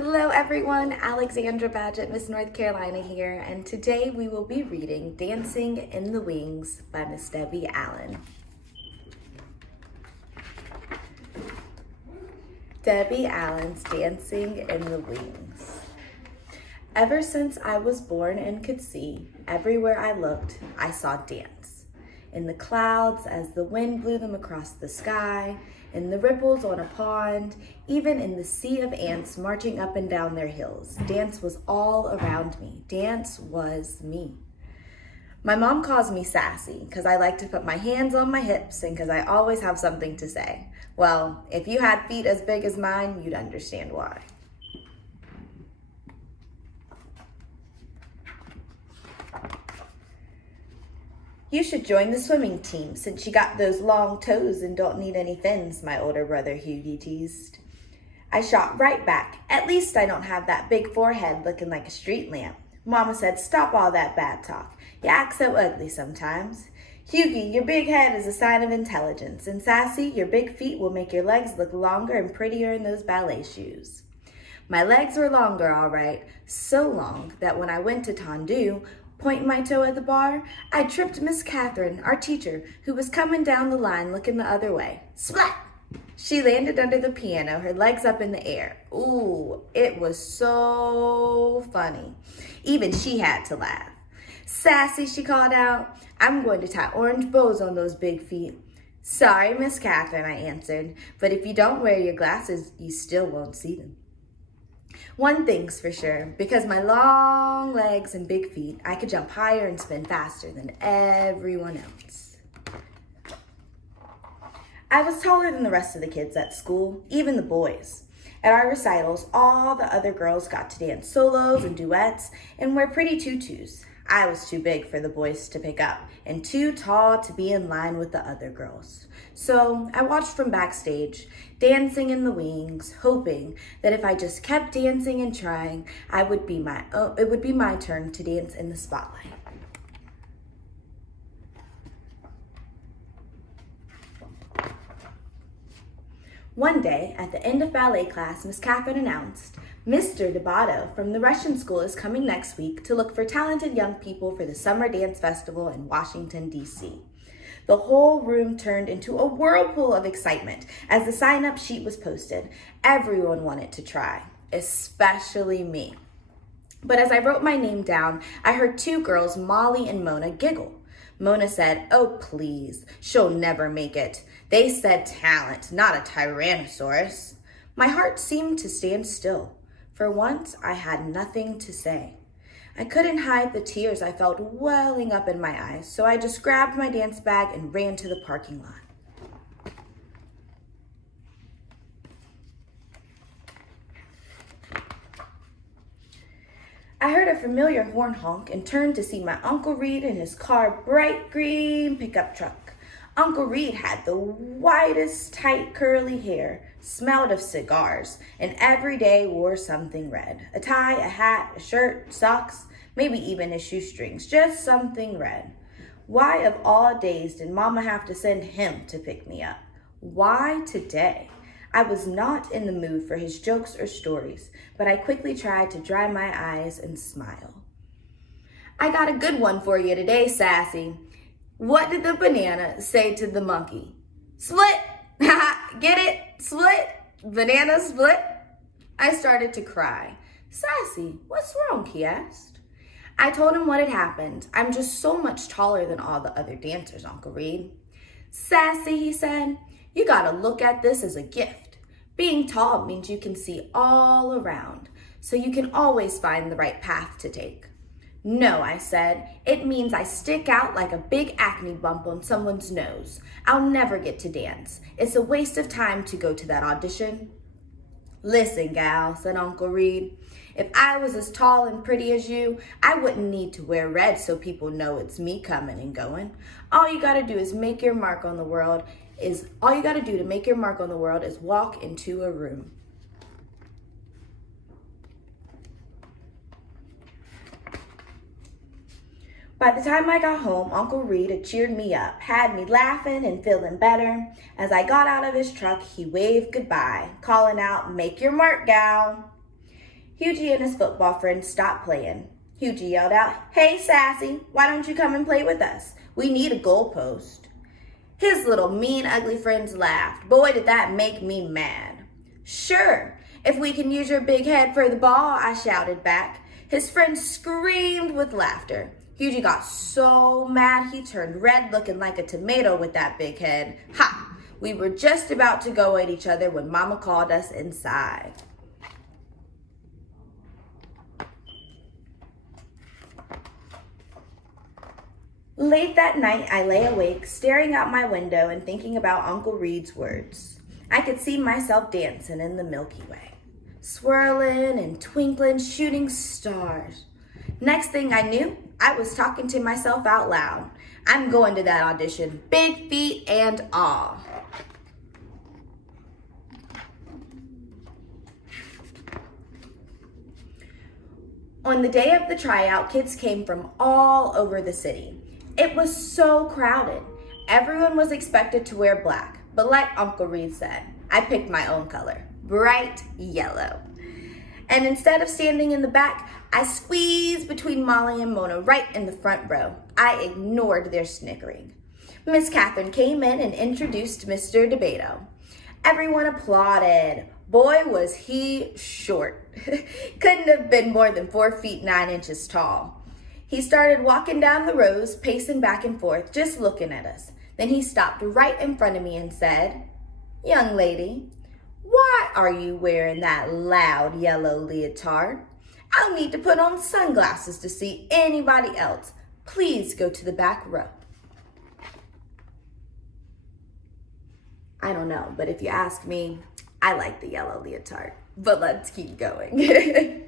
Hello everyone, Alexandra Badgett, Miss North Carolina here, and today we will be reading Dancing in the Wings by Miss Debbie Allen. Debbie Allen's Dancing in the Wings. Ever since I was born and could see, everywhere I looked, I saw dance. In the clouds as the wind blew them across the sky, in the ripples on a pond, even in the sea of ants marching up and down their hills. Dance was all around me. Dance was me. My mom calls me sassy because I like to put my hands on my hips and because I always have something to say. Well, if you had feet as big as mine, you'd understand why. You should join the swimming team since you got those long toes and don't need any fins, my older brother Hughie teased. I shot right back. At least I don't have that big forehead looking like a street lamp. Mama said, stop all that bad talk. You act so ugly sometimes. Hughie, your big head is a sign of intelligence. And Sassy, your big feet will make your legs look longer and prettier in those ballet shoes. My legs were longer, all right, so long that when I went to Tondu, pointing my toe at the bar, I tripped Miss Catherine, our teacher, who was coming down the line looking the other way. Splat! She landed under the piano, her legs up in the air. Ooh, it was so funny. Even she had to laugh. Sassy, she called out, I'm going to tie orange bows on those big feet. Sorry, Miss Catherine, I answered, but if you don't wear your glasses, you still won't see them. One thing's for sure, because my long legs and big feet, I could jump higher and spin faster than everyone else. I was taller than the rest of the kids at school, even the boys. At our recitals, all the other girls got to dance solos and duets and wear pretty tutus. I was too big for the boys to pick up and too tall to be in line with the other girls. So I watched from backstage, dancing in the wings, hoping that if I just kept dancing and trying, it would be my turn to dance in the spotlight. One day, at the end of ballet class, Miss Catherine announced, Mr. Debato from the Russian school is coming next week to look for talented young people for the Summer Dance Festival in Washington, D.C. The whole room turned into a whirlpool of excitement as the sign-up sheet was posted. Everyone wanted to try, especially me. But as I wrote my name down, I heard two girls, Molly and Mona, giggle. Mona said, oh, please, she'll never make it. They said talent, not a tyrannosaurus. My heart seemed to stand still. For once, I had nothing to say. I couldn't hide the tears I felt welling up in my eyes, so I just grabbed my dance bag and ran to the parking lot. I heard a familiar horn honk and turned to see my Uncle Reed in his car, bright green pickup truck. Uncle Reed had the whitest, tight, curly hair, smelled of cigars, and every day wore something red. A tie, a hat, a shirt, socks, maybe even his shoestrings, just something red. Why of all days did Mama have to send him to pick me up? Why today? I was not in the mood for his jokes or stories, but I quickly tried to dry my eyes and smile. I got a good one for you today, Sassy. What did the banana say to the monkey? Split! Get it? Split? Banana split? I started to cry. Sassy, what's wrong? He asked. I told him what had happened. I'm just so much taller than all the other dancers, Uncle Reed. Sassy, he said, you gotta look at this as a gift. Being tall means you can see all around, so you can always find the right path to take. No, I said, it means I stick out like a big acne bump on someone's nose. I'll never get to dance. It's a waste of time to go to that audition. Listen, gal, said Uncle Reed, if I was as tall and pretty as you, I wouldn't need to wear red so people know it's me coming and going. All you gotta do to make your mark on the world is walk into a room. By the time I got home, Uncle Reed had cheered me up, had me laughing and feeling better. As I got out of his truck, he waved goodbye, calling out, "Make your mark, gal." Hughie and his football friends stopped playing. Hughie yelled out, "Hey, Sassy, why don't you come and play with us? We need a goalpost." His little mean, ugly friends laughed. Boy, did that make me mad. "Sure, if we can use your big head for the ball," I shouted back. His friends screamed with laughter. Hughie got so mad he turned red, looking like a tomato with that big head. Ha! We were just about to go at each other when Mama called us inside. Late that night, I lay awake, staring out my window and thinking about Uncle Reed's words. I could see myself dancing in the Milky Way, swirling and twinkling, shooting stars. Next thing I knew, I was talking to myself out loud. I'm going to that audition, big feet and all. On the day of the tryout, kids came from all over the city. It was so crowded. Everyone was expected to wear black, but like Uncle Reed said, I picked my own color, bright yellow. And instead of standing in the back, I squeezed between Molly and Mona right in the front row. I ignored their snickering. Miss Catherine came in and introduced Mr. DeBato. Everyone applauded. Boy, was he short. Couldn't have been more than 4 feet 9 inches tall. He started walking down the rows, pacing back and forth, just looking at us. Then he stopped right in front of me and said, "Young lady, why are you wearing that loud yellow leotard? I'll need to put on sunglasses to see anybody else. Please go to the back row." I don't know, but if you ask me, I like the yellow leotard. But let's keep going.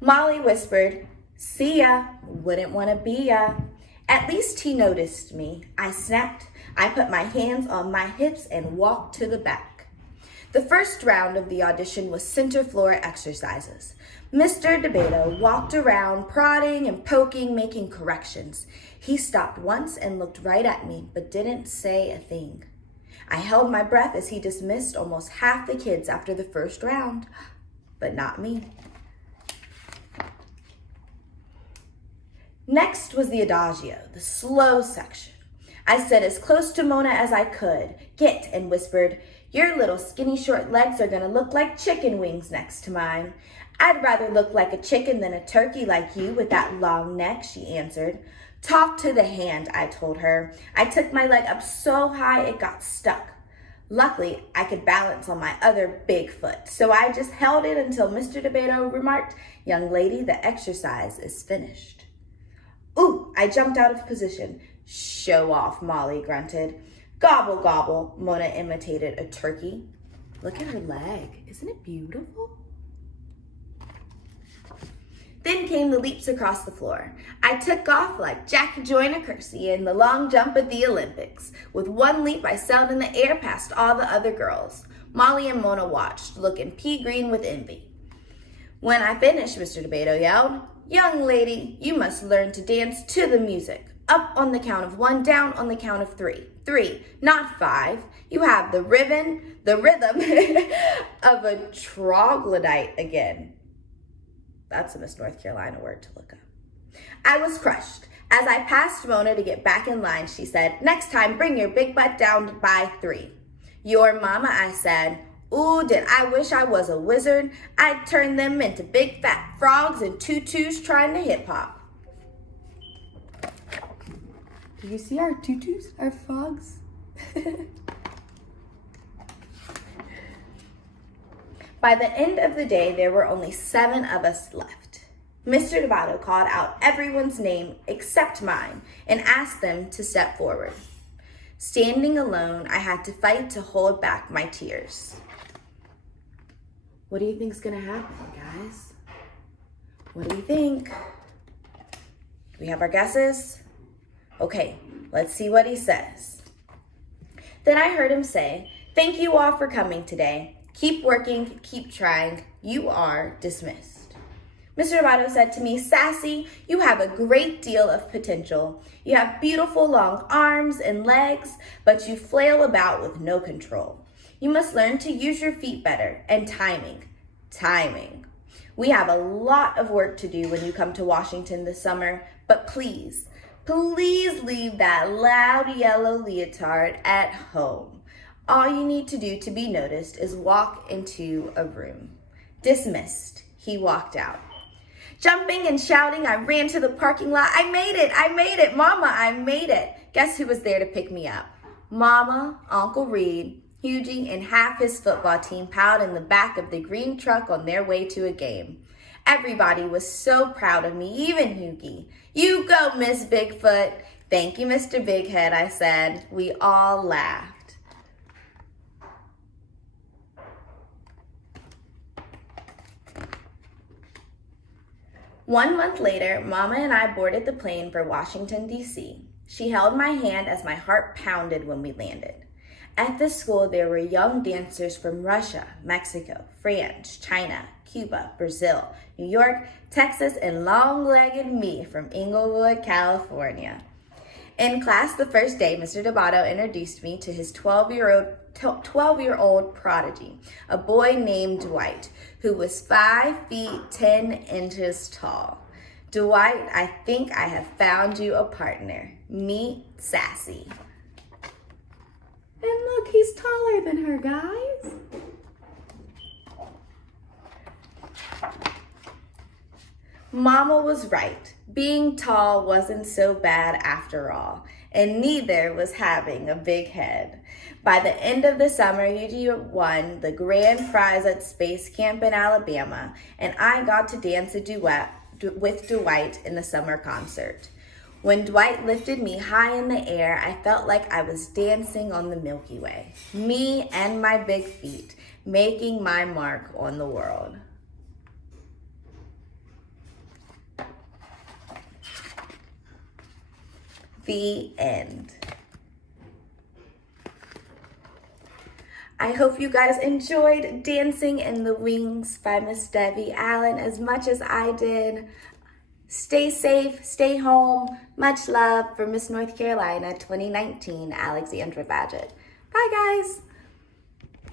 Molly whispered, "See ya, wouldn't want to be ya." At least he noticed me. I snapped. I put my hands on my hips and walked to the back. The first round of the audition was center floor exercises. Mr. DeBato walked around, prodding and poking, making corrections. He stopped once and looked right at me, but didn't say a thing. I held my breath as he dismissed almost half the kids after the first round, but not me. Next was the adagio, the slow section. I stood as close to Mona as I could, and whispered, "Your little skinny short legs are gonna look like chicken wings next to mine." "I'd rather look like a chicken than a turkey like you with that long neck," she answered. "Talk to the hand," I told her. I took my leg up so high it got stuck. Luckily, I could balance on my other big foot, so I just held it until Mr. DeBato remarked, "Young lady, the exercise is finished." Ooh, I jumped out of position. "Show off," Molly grunted. "Gobble, gobble," Mona imitated a turkey. Look at her leg. Isn't it beautiful? Then came the leaps across the floor. I took off like Jackie Joyner Kersee in the long jump at the Olympics. With one leap, I sailed in the air past all the other girls. Molly and Mona watched, looking pea-green with envy. When I finished, Mr. DeBato yelled, "Young lady, you must learn to dance to the music. Up on the count of 1, down on the count of 3. 3, not 5. You have the rhythm of a troglodyte again." That's a Miss North Carolina word to look up. I was crushed. As I passed Mona to get back in line, she said, "Next time, bring your big butt down by 3. "Your mama," I said. Ooh, did I wish I was a wizard. I'd turn them into big fat frogs and tutus trying to hip hop. Do you see our tutus, our frogs? By the end of the day, there were only 7 of us left. Mr. DeBato called out everyone's name except mine and asked them to step forward. Standing alone, I had to fight to hold back my tears. What do you think's gonna happen, guys? What do you think? Do we have our guesses? Okay, let's see what he says. Then I heard him say, "Thank you all for coming today. Keep working, keep trying. You are dismissed." Mr. DeBato said to me, "Sassy, you have a great deal of potential. You have beautiful long arms and legs, but you flail about with no control. You must learn to use your feet better and timing. We have a lot of work to do when you come to Washington this summer, but please leave that loud yellow leotard at home. All you need to do to be noticed is walk into a room. Dismissed. He walked out. Jumping and shouting, I ran to the parking lot. I made it, Mama, I made it. Guess who was there to pick me up? Mama, Uncle Reed, Hughie, and half his football team piled in the back of the green truck on their way to a game. Everybody was so proud of me, even Hughie. You go, Miss Bigfoot. Thank you, Mr. Bighead, I said. We all laughed. One month later, Mama and I boarded the plane for Washington, D.C. She held my hand as my heart pounded when we landed. At the school, there were young dancers from Russia, Mexico, France, China, Cuba, Brazil, New York, Texas, and long-legged me from Inglewood, California. In class the first day, Mr. D'Abato introduced me to his 12-year-old prodigy, a boy named Dwight, who was 5 feet 10 inches tall. Dwight, I think I have found you a partner. Meet Sassy. And look, he's taller than her, guys. Mama was right. Being tall wasn't so bad after all, and neither was having a big head. By the end of the summer, Eugenie won the grand prize at Space Camp in Alabama, and I got to dance a duet with Dwight in the summer concert. When Dwight lifted me high in the air, I felt like I was dancing on the Milky Way, me and my big feet, making my mark on the world. The end. I hope you guys enjoyed Dancing in the Wings by Miss Debbie Allen as much as I did. Stay safe, stay home. Much love from Miss North Carolina 2019, Alexandra Badgett. Bye, guys.